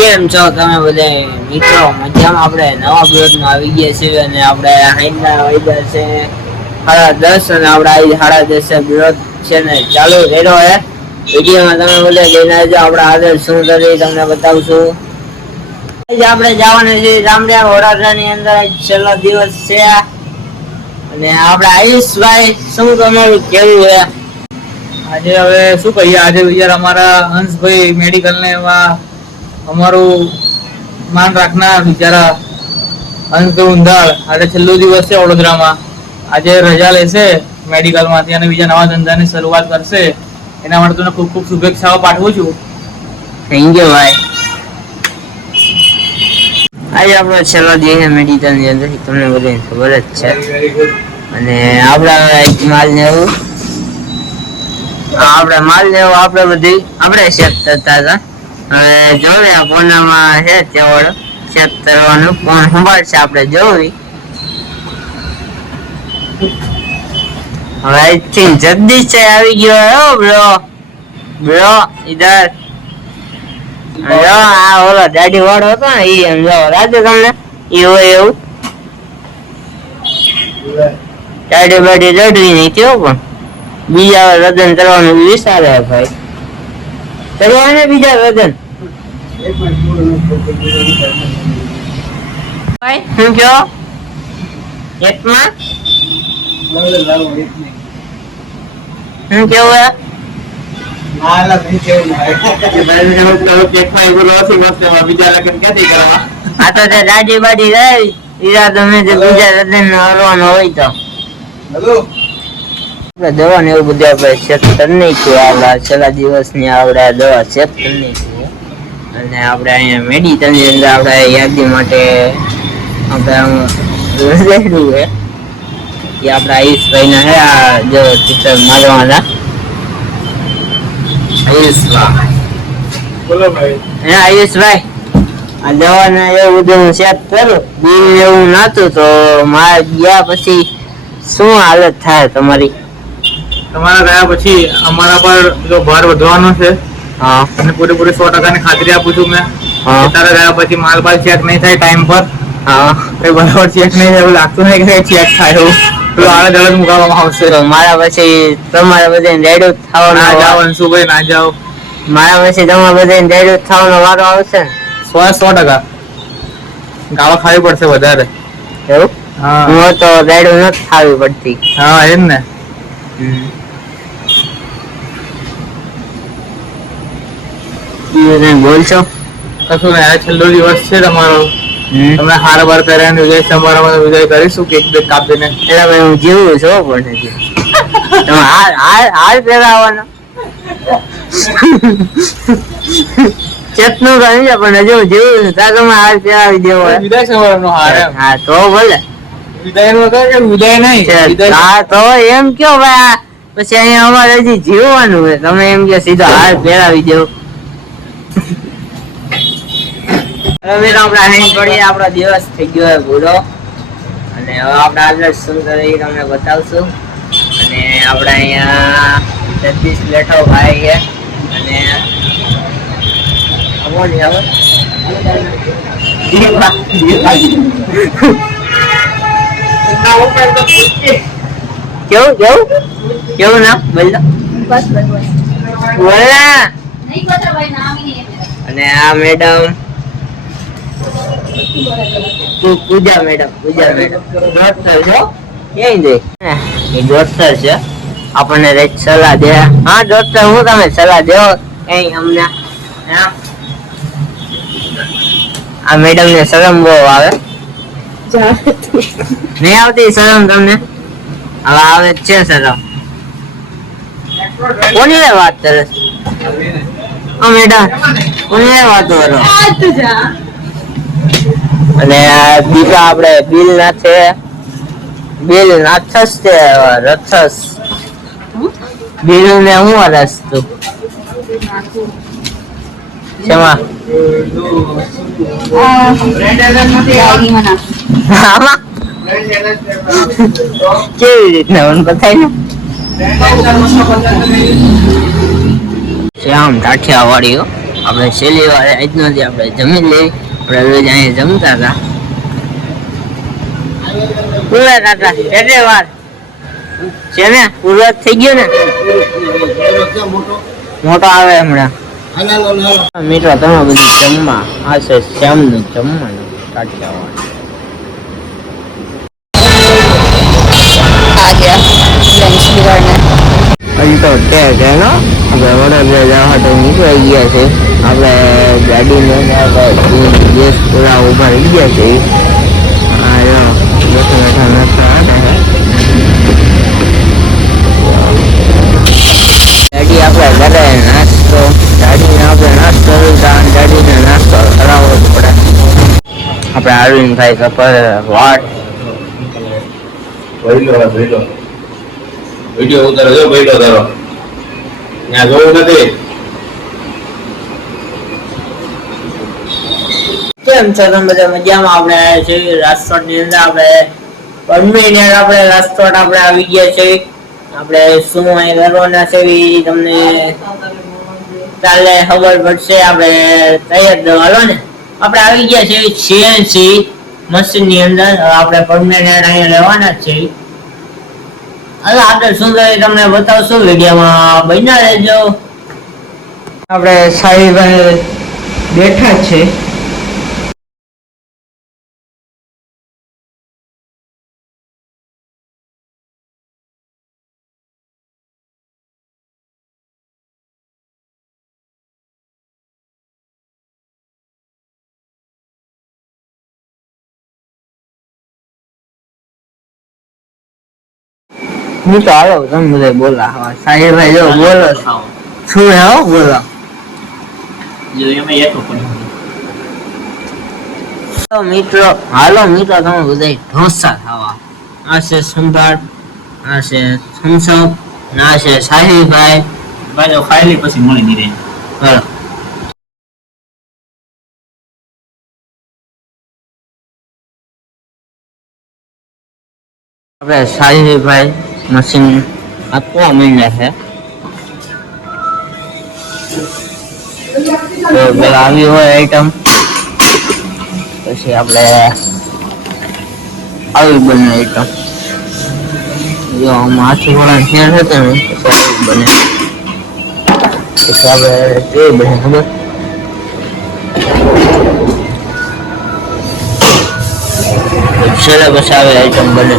કેમ છો તમે બધા મિત્રો? મજામાં? આપણે નવા બ્લોગમાં આવી ગયા છીએ અને આપણે હાઈના વાગ્યા છે 10:30 અને આપણે 10:30 બ્લોગ છે ને ચાલુ કર્યો હે. વિડીયોમાં તમે બધા જોઈને આવજો. આપણે આગળ શું કરી તમને બતાવશું. આપણે જવાનું છે રામદેવ વડાની અંદર. છેલ્લો દિવસ છે અને આપણે આયુષભાઈ શું તમારું કેવું છે? આજે હવે શું કહીએ, આજે યાર અમારા હંસભાઈ મેડિકલ ને એમાં અમારું માન રાખનાર બિચારા હંસભાઈ ઉંધાળ આજે છેલ્લો દિવસ છે વડોદરામાં. આજે રજા લેશે મેડિકલ માંથી અને બીજા નવા ધંધાની શરૂઆત કરશે. એના માટે તમને ખૂબ ખૂબ શુભેચ્છાઓ પાઠવું છું. થેન્ક યુ ભાઈ. આજે આપણો છેલ્લો દિવસ મેડિકલ ની અંદર તમને બધાને ખબર જ છે અને આપણા માલ લેવો આપણે બધી આપણે ચેક કરતા હતા. હવે જોઈએ પોનામાં છે તેવડ ચેક કરવાનું કોણ સંભાળશે આપણે જોવી. હવે આઈ જગદીશ આવી ગયો હો બ્રો ઇધર. આ ઓલો દાઢી વાળો હતો ને ઈ એમ જો રાજે તમને ઈ હોય એવું દાઢી બાઢી રડવી નહીં થયો પણ બીજા રદન કરવાનું વિચારે ભાઈ. કરવાને બીજા રદન ભાઈ શું કયો એકમાં શું કેવું હે? આ તો દાઢી બાઢી રહી ઈરાદો મેં બીજા રદન હરવાનો હોય તો દવા ને એવું બધું આપણે ચેક કરી નાખ્યું. આપણા છેલ્લા દિવસની આપણે દવા ચેક કરી નાખી અને આપણે અહીંયા મેડિકલ ની અંદર આપણે યાદી માટે આપણે રજેલું છે એ આપણા આયુષભાઈ ના હે. આ જો ચિત્ર મારવાના આયુષભાઈ. બોલો ભાઈ. હે આયુષભાઈ, આ દવા ને એવું બધું ચેક કરું. બિલ એવું નતું તો મારે ગયા પછી શું હાલત થાય તમારી? તમારા ગયા પછી અમારા પર જો ભાર વધવાનો છે. હા. અને પૂરેપૂરી 100% ની ખાતરી આપું છું મેં. હા. તારા ગયા પછી માલ બાલ ચેક નહીં થાય ટાઈમ પર. હા. કઈ બરાબર ચેક નહીં થાય એવું લાગતું નહીં કે ચેક થાય એવું. તો આળે દળત મુકાવવામાં આવશે. તો મારા પછી તમારે બધાને રેડું થવાનો ના જાઓ અંશુભાઈ, ના જાઓ. મારા પછી તમારે બધાને રેડું થવાનો વારો આવશે ને? 100% ગાવા ખાવી પડશે વધારે. એવું? હા. હું તો રેડું નથી ખાવી પડતી. હા એમ ને. બોલશો કશું નહીં. છેલ્લો દિવસ છે તમારો. તમે હાર બાર કર્યા વિજય સમારોહ વિજય કરીશું કેક બેક કાપીને. એટલે ભાઈ હું જીવું છું પણ તમે હાર પહેરાવાનો ચેતનું કરી છે પણ હજુ જીવું છું ત્યાં તમે હાર પહેરાવી દેવો. વિજય સમારોહ નો હાર. હા તો ભલે વિદાય નો કે વિદાય નહીં. હા તો એમ કયો ભાઈ. પછી અહીંયા અમારે હજી જીવવાનું છે. તમે એમ કે સીધો હાર પહેરાવી દેવો. આપણો દિવસ થઈ ગયો પૂરો અને હવે આપણે આગળ શું કરી તમને બતાવશું. અને આપણે અહીંયા જગદીશ બેઠો ભાઈ છે અને કેવું કેવું કેવું નામ બોલ અને આ મેડમ પૂજા મેડમ ડોક્ટર છો ક્યાંય જઈ ડોક્ટર છે આપણને રેજ સલાહ દે. હા ડોક્ટર હું તમે સલાહ દેવો કઈ અમને? આ મેડમ ને શરમ બહુ આવે. નહીં આવતી શરમ તમને? હવે આવે છે શરમ. કોની વાત કરે? મેડમ કોની વાત કરો? અને બીજા આપણે બિલ નાખે બિલ નાથસ તે રથસ બિલ ને હું રસ તું શેમાં કેવી રીતના મને બતાય ને. શ્યામ ટાઠિયા વાળીઓ આપણે છેલ્લી વાર આજનો જે આપણે જમી લઈ, આપણે રોજ અહીંયા જમતા હતા. પૂરા કાકા એટલે વાર છે ને પૂર્વત થઈ ગયો ને મોટો આવે હમણાં. મિત્રો તમે બધું જમવા આ છે શ્યામનું જમવાનું કાઢી હજી તો ટેક એનો આપણે વડોદરા જવા તો નીકળી ગયા છે. આપણે ગાડીને ગેસ પૂરા ઉભા રહી ગયા છે. હા બેઠા બેઠા નાસ્તો આવે છે. ગાડી આપણે ઘરે નાસ્તો ગાડીને આપણે નાસ્તો ગાડીને નાસ્તો કરાવવો જ પડે. આપણે અરવિંદભાઈ કપર વાટ વિડીયો ઉતારો જો ભાઈ તારો ત્યાં જોયું નથી. કેમ છો તમે બધા મજામાં? આપણે છે રાજકોટ ની અંદર આપણે પરમિનેન્ટ આપણે રાજકોટ આપણે આવી ગયા છે. આપણે શું અહીં કરવાના છે એ તમને કાલે ખબર પડશે. આપણે તૈયાર દવાલો ને આપણે આવી ગયા છે સીએનસી મશીન ની અંદર. આપણે પરમિનેન્ટ અહીંયા લેવાના જ છે. હવે આપણે શું કરીએ તમને બતાવશું વિડીયોમાં બન્યા રહેજો. આપણે સાહેબભાઈ બેઠા છે. હું તો હાલો તમે બધા બોલા હા સાહેબભાઈ જો બોલો શું હે બોલો મિત્રો. હાલો મિત્રો તમે બધા ઢોસા ખાવા. આ છે સંભાળ, આ છે થમ્સઅપ, આ છે સાહેબભાઈ. ભાઈ તો ખાઈ લે પછી મળી નહીં રહે. હાલો આપણે સાહેબભાઈ મશીન આપવા માંડ્યા છે. તો પેલા આવી હોય આઈટમ પછી આપણે આવી બને આઈટમ. જો આમાં હાથી વાળા ફેર હતો ને પછી આવી બને. પછી આપણે એ બને ખબર છેલ્લે પછી આવી આઈટમ બને.